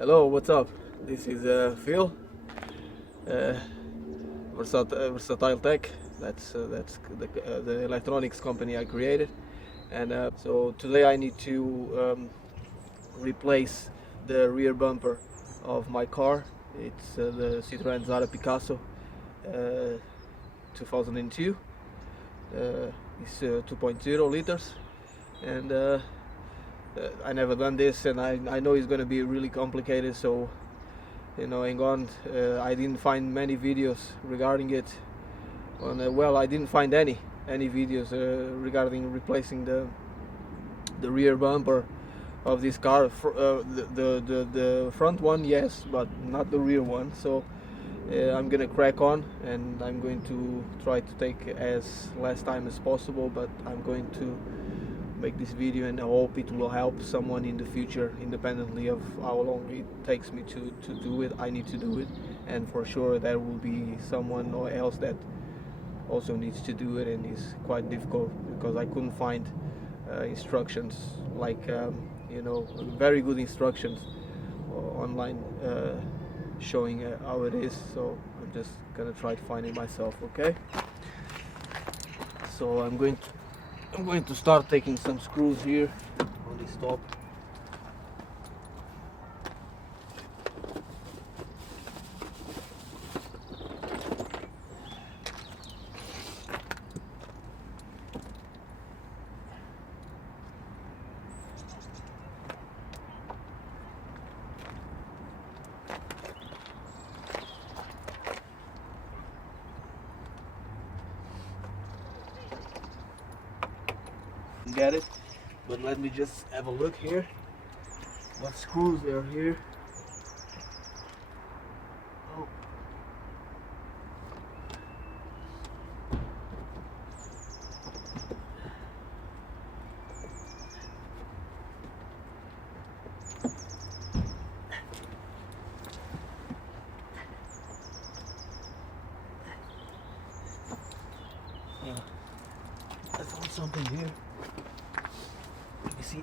Hello, what's up? This is Phil, uh, VersatileTec. That's the electronics company I created, and so today I need to replace the rear bumper of my car. It's the Citroen Xsara Picasso, 2002. It's 2.0 liters, and I never done this, and I know it's gonna be really complicated. So hang on. I didn't find many videos regarding it. Well, I didn't find any videos regarding replacing the rear bumper of this car. The front one, yes, but not the rear one. So I'm gonna crack on, and I'm going to try to take as less time as possible, but I'm going to make this video, and I hope it will help someone in the future, independently of how long it takes me to do it. I need to do it, and for sure there will be someone else that also needs to do it, and it's quite difficult because I couldn't find instructions like very good instructions online showing how it is. So I'm just gonna try to find it myself. Okay, so I'm going to start taking some screws here on this top. Get it, but let me just have a look here what screws there are here. Oh, I found something here. Let me see.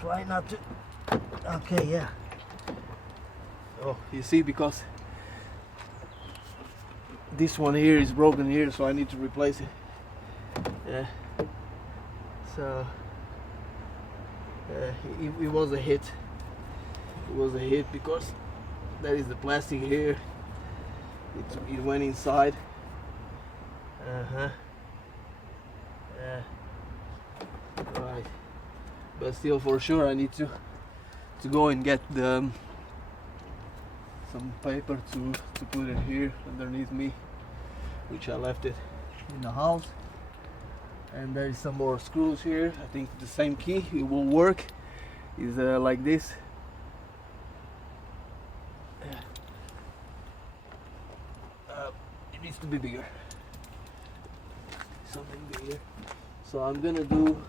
Try not to. Okay, yeah. Oh, you see, because this one here is broken here, so I need to replace it. Yeah. So it was a hit. It was a hit because that is the plastic here. It went inside. Right, but still, for sure, I need to go and get some paper to put it here underneath me, which I left it in the house. And there is some more screws here. I think the same key, it will work. Is like this. It needs to be bigger. Something bigger. So I'm gonna do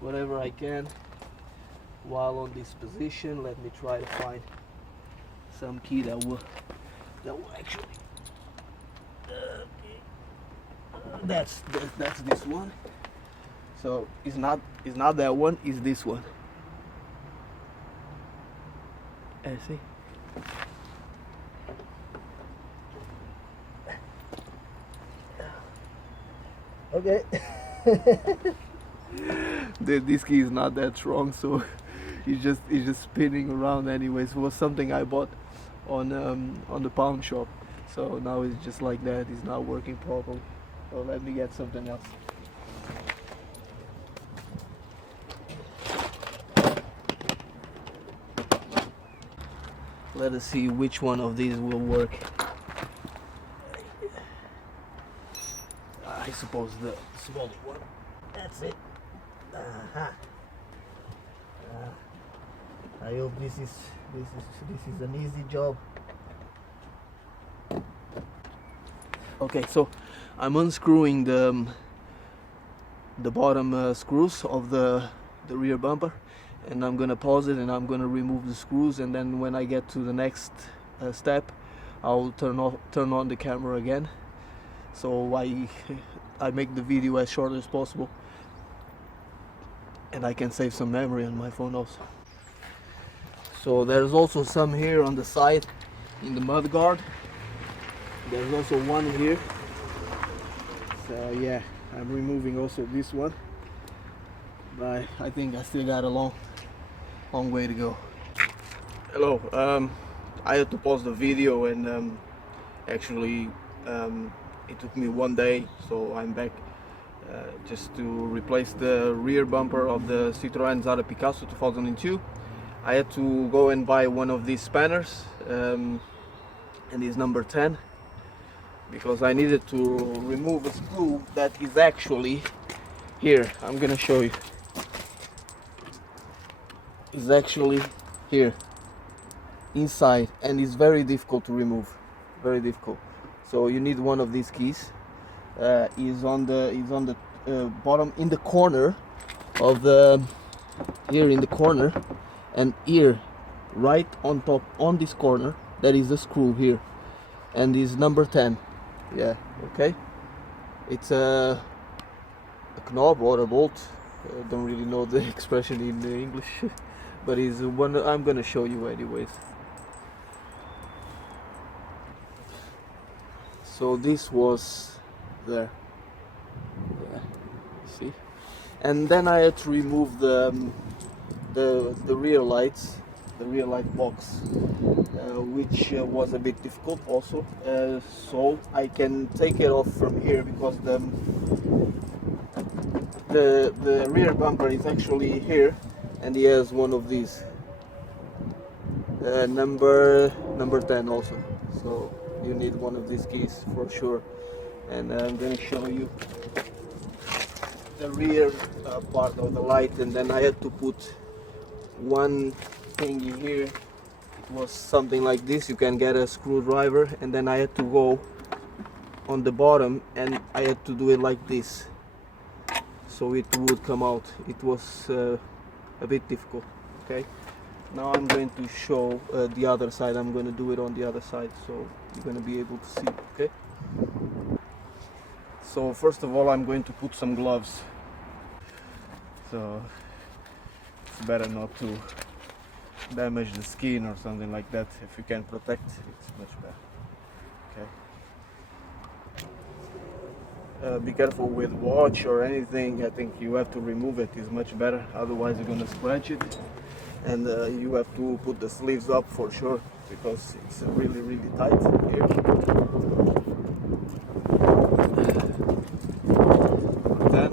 whatever I can while on this position. Let me try to find some key that will actually that's this one. So it's not that one, it's this one. See? Okay. This key is not that strong, so it's just spinning around anyways. It was something I bought on the pawn shop, so now it's just like that. It's not working properly. So let me get something else. Let us see which one of these will work. I suppose the smaller one. That's it. I hope this is an easy job. Okay, so I'm unscrewing the bottom screws of the rear bumper, and I'm gonna pause it, and I'm gonna remove the screws, and then when I get to the next step, I'll turn on the camera again. So I make the video as short as possible. and I can save some memory on my phone also. So there's also some here on the side in the mud guard. There's also one here. So yeah, I'm removing also this one, but I think I still got a long way to go. Hello, I had to pause the video, and actually it took me one day, so I'm back just to replace the rear bumper of the Citroen Xsara Picasso 2002. I had to go and buy one of these spanners, and it's number 10, because I needed to remove a screw that is actually here. I'm gonna show you. It's actually here inside, and it's very difficult to remove, very difficult. So you need one of these keys. Is on the bottom in the corner of the, here in the corner, and here right on top on this corner there is a screw here, and is number 10. Yeah, okay. It's a knob or a bolt. I don't really know the expression in English, but it's one I'm gonna show you anyways. So this was there. Yeah, see, and then I had to remove the rear lights, the rear light box, which was a bit difficult also. So I can take it off from here, because the rear bumper is actually here, and he has one of these, number 10 also. So you need one of these keys for sure. And I'm going to show you the rear part of the light. And then I had to put one thing in here. It was something like this. You can get a screwdriver, and then I had to go on the bottom, and I had to do it like this, so it would come out. It was a bit difficult. Okay, now I'm going to show the other side. I'm going to do it on the other side, so you're going to be able to see. Okay, so first of all I'm going to put some gloves. So it's better not to damage the skin or something like that. If you can protect, it's much better. Okay, be careful with watch or anything. I think you have to remove it, is much better, otherwise you're gonna scratch it. And you have to put the sleeves up for sure, because it's really tight here. Like that.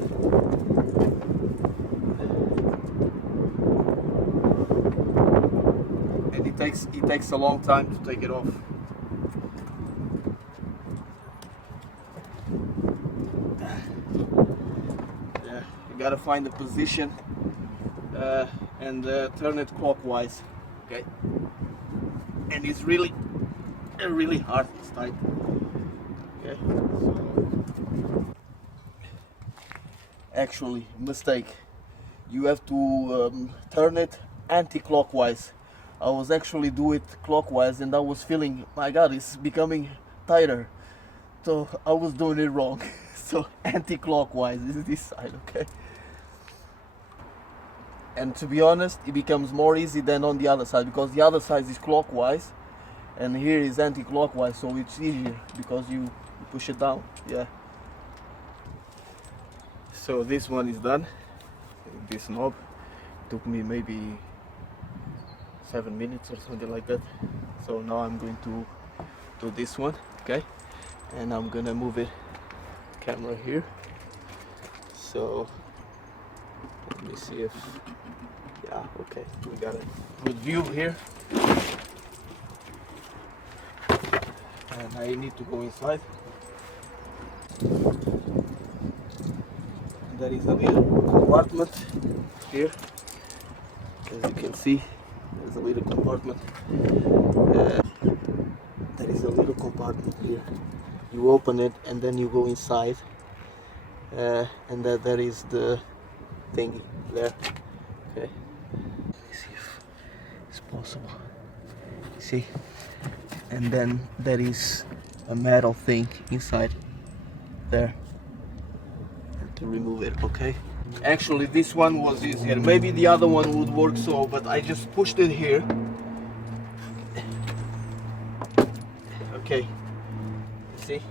And it takes a long time to take it off. Yeah, you gotta find the position and turn it clockwise. Okay, and it's really hard. It's tight. Okay, so actually, mistake. You have to turn it anti-clockwise. I was actually doing it clockwise, and I was feeling, my God, it's becoming tighter. So I was doing it wrong. So anti-clockwise is this side, okay? And to be honest, it becomes more easy than on the other side, because the other side is clockwise and here is anti-clockwise, so it's easier because you push it down. Yeah. So this one is done. This knob took me maybe 7 minutes or something like that. So now I'm going to do this one, okay? And I'm gonna move it, camera here. So let me see if, yeah, okay, we got a good view here. And I need to go inside. There is a little compartment here, as you can see. There's a little compartment. There is a little compartment here. You open it and then you go inside, and there is the thingy there. Okay. Let's see if it's possible. See, and then there is a metal thing inside there. To remove it, okay? Actually, this one was easier. Maybe the other one would work so, but I just pushed it here. Okay, see?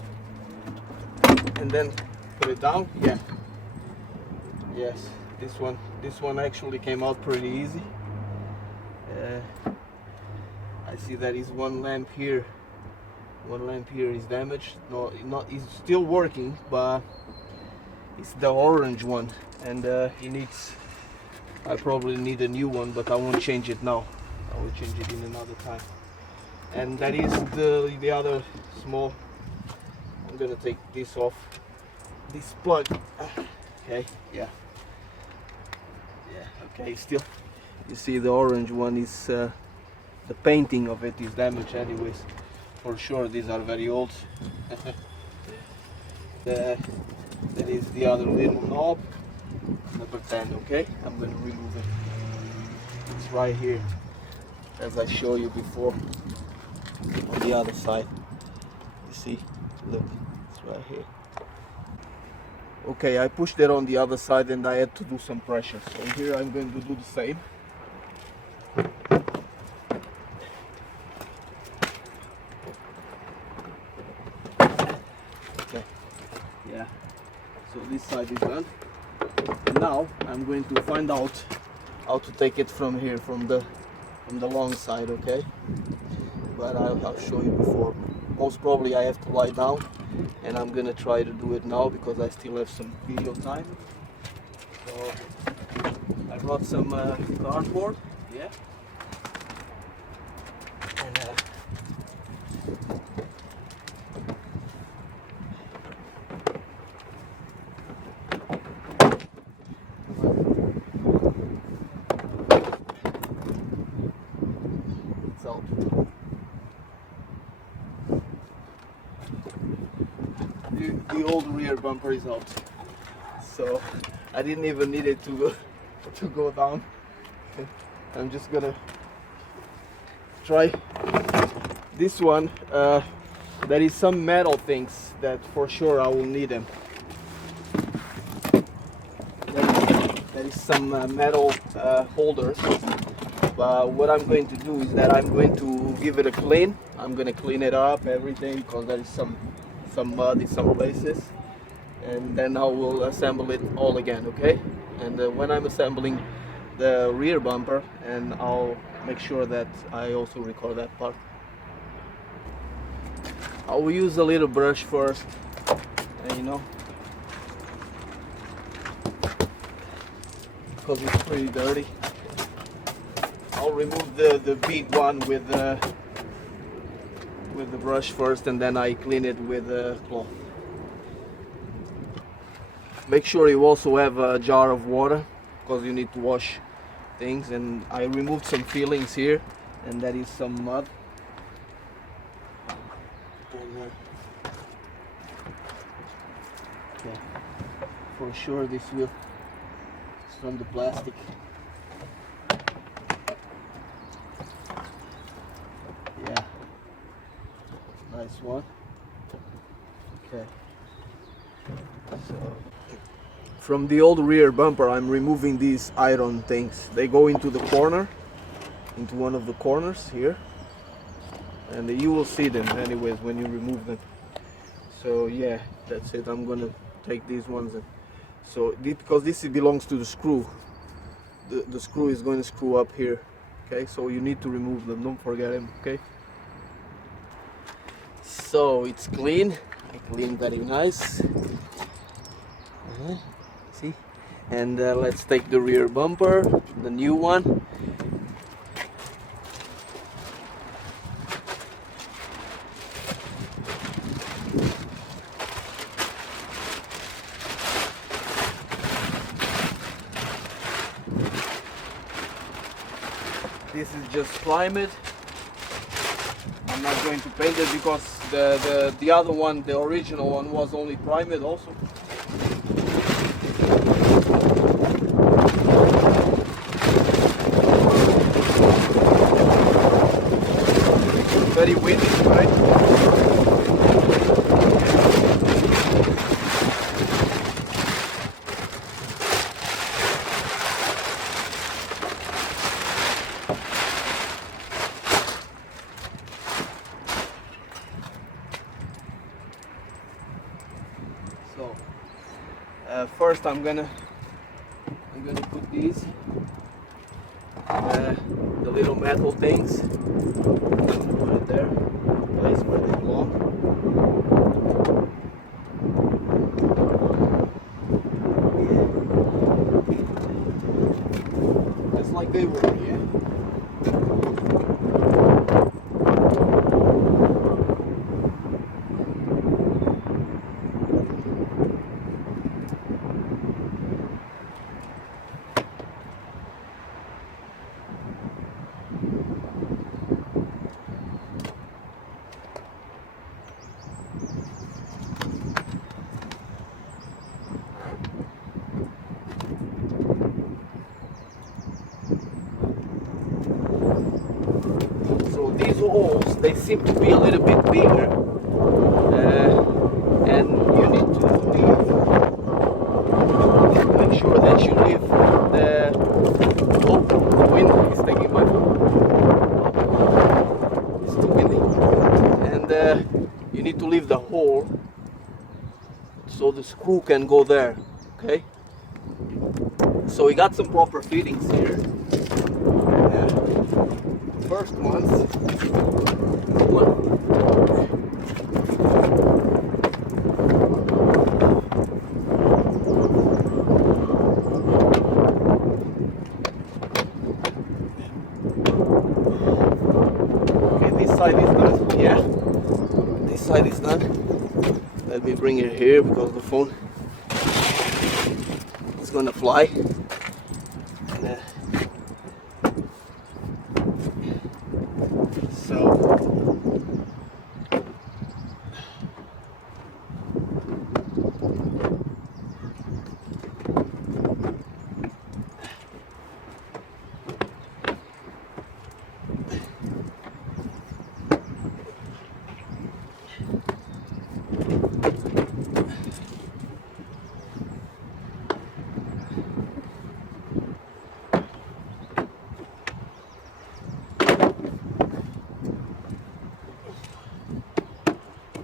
And then put it down. Yeah. Yes, this one actually came out pretty easy. I see that is one lamp here. One lamp here is damaged. No, it's still working, but it's the orange one, and it needs. I probably need a new one, but I won't change it now. I will change it in another time. And that is the other small. I'm gonna take this off. This plug. Okay. Yeah. Yeah. Okay. Still, you see the orange one is the painting of it is damaged, anyways. For sure, these are very old. That is the other little knob, number 10. Okay, I'm going to remove it. It's right here, as I showed you before. On the other side, you see, look, it's right here. Okay, I pushed it on the other side and I had to do some pressure. So here I'm going to do the same. Yeah, so this side is done. Now I'm going to find out how to take it from here, from the long side, okay? But I'll show you before. Most probably I have to lie down, and I'm gonna try to do it now because I still have some video time. So I brought some cardboard, yeah. And the old rear bumper is out, so I didn't even need it to go down. I'm just gonna try this one. There is some metal things that for sure I will need them. There is some metal holders. But what I'm going to do is that I'm going to give it a clean. I'm going to clean it up, everything, because there is some mud in some places. And then I will assemble it all again, okay? And when I'm assembling the rear bumper, and I'll make sure that I also record that part. I will use a little brush first, you know, because it's pretty dirty. I'll remove the big one with the brush first, and then I clean it with a cloth. Make sure you also have a jar of water, because you need to wash things. And I removed some fillings here, and that is some mud. And, okay. For sure this will, it's from the plastic. Yeah, nice one. Okay, so from the old rear bumper I'm removing these iron things. They go into the corner, into one of the corners here, and you will see them anyways when you remove them. So yeah, that's it. I'm gonna take these ones, and so because this belongs to the screw, the screw is going to screw up here. Okay, so you need to remove them, don't forget them, okay? So it's clean, I cleaned very nice. See? And let's take the rear bumper, the new one. This is just primed. I'm not going to paint it because the other one, the original one, was only primed also. Very windy, right? first I'm gonna put these the little metal things, put it there, place where they belong. Just like they were, yeah. So these holes, they seem to be a little bit bigger, and you need to make sure that you leave the wind is taking my phone. It's too windy, and you need to leave the hole so the screw can go there. Okay. So we got some proper fittings here. First ones. Okay, this side is done. Yeah, this side is done. Let me bring it here because the phone is gonna fly.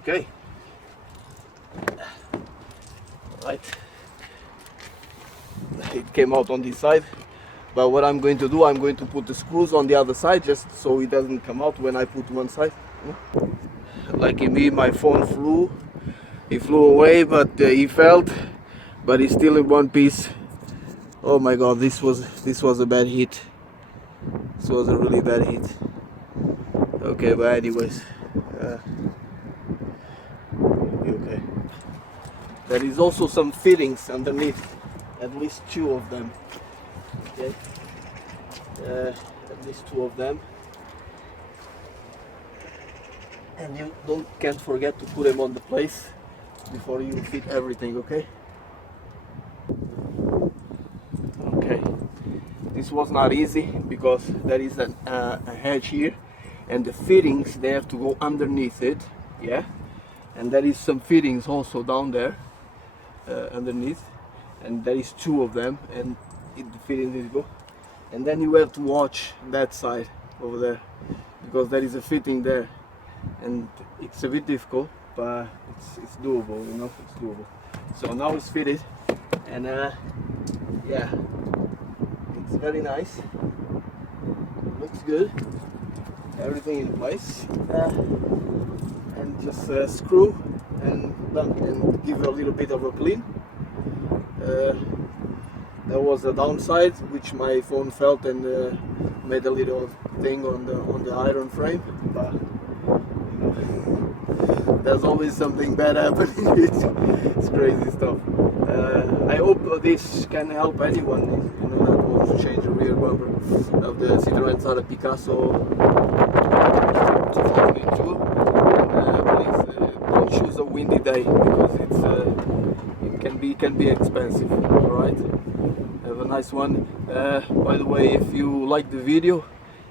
Okay. Right. It came out on this side, but what I'm going to do, I'm going to put the screws on the other side just so it doesn't come out when I put one side. Like me, my phone flew. He flew away, but he fell, but he's still in one piece. Oh my God, this was a bad hit. This was a really bad hit. Okay, but anyways. Okay. There is also some fittings underneath, at least 2 of them. Okay, at least 2 of them, and you can't forget to put them on the place before you fit everything. Okay. Okay. This was not easy because there is a hedge here, and the fittings, they have to go underneath it. Yeah. And there is some fittings also down there underneath, and there is 2 of them, and the fittings need to go. And then you have to watch that side over there because there is a fitting there, and it's a bit difficult, but it's doable. You know, it's doable. So now it's fitted, and yeah, it's very nice. Looks good. Everything in place. And just screw and done, and give a little bit of a clean. There was a downside which my phone felt and made a little thing on the iron frame, but you know, there's always something bad happening. It's crazy stuff. I hope this can help anyone, you know, that wants to change the rear bumper of the Citroen Xsara Picasso 2002. Don't choose a windy day because it can be expensive. All right. Have a nice one. By the way, if you like the video,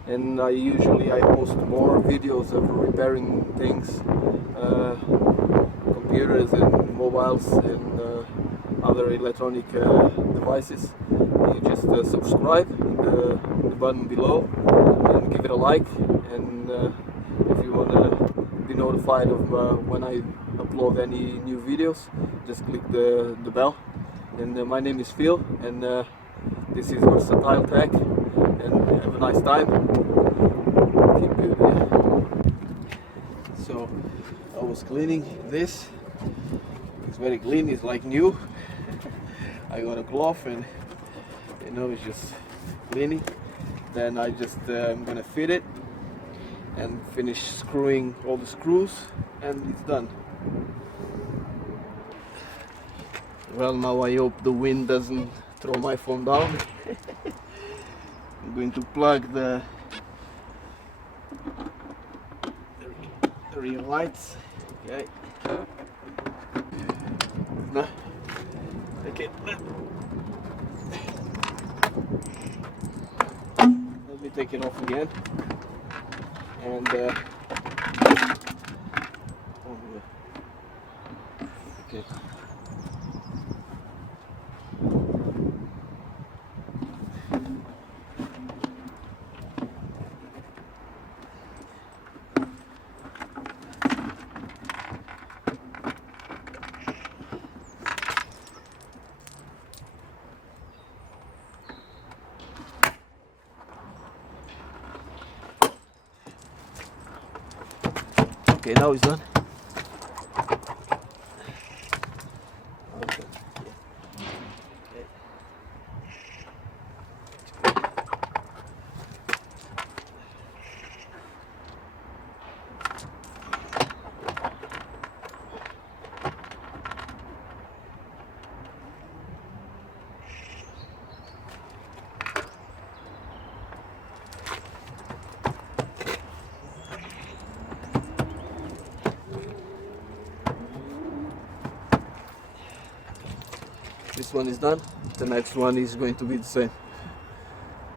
and I post more videos of repairing things, computers and mobiles and other electronic devices, you just subscribe in the button below and give it a like, and if you want to be notified of when I upload any new videos, just click the bell, And my name is Phil, and this is VersatileTec, and have a nice time. Keep good, yeah. So I was cleaning this. It's very clean, it's like new. I got a cloth and it's just cleaning. Then I just I'm gonna fit it and finish screwing all the screws, and it's done. Well, now I hope the wind doesn't throw my phone down. I'm going to plug the rear lights. Okay. No. Okay. Let me take it off again. And okay. Okay, now it's done. Okay. This one is done. The next one is going to be the same.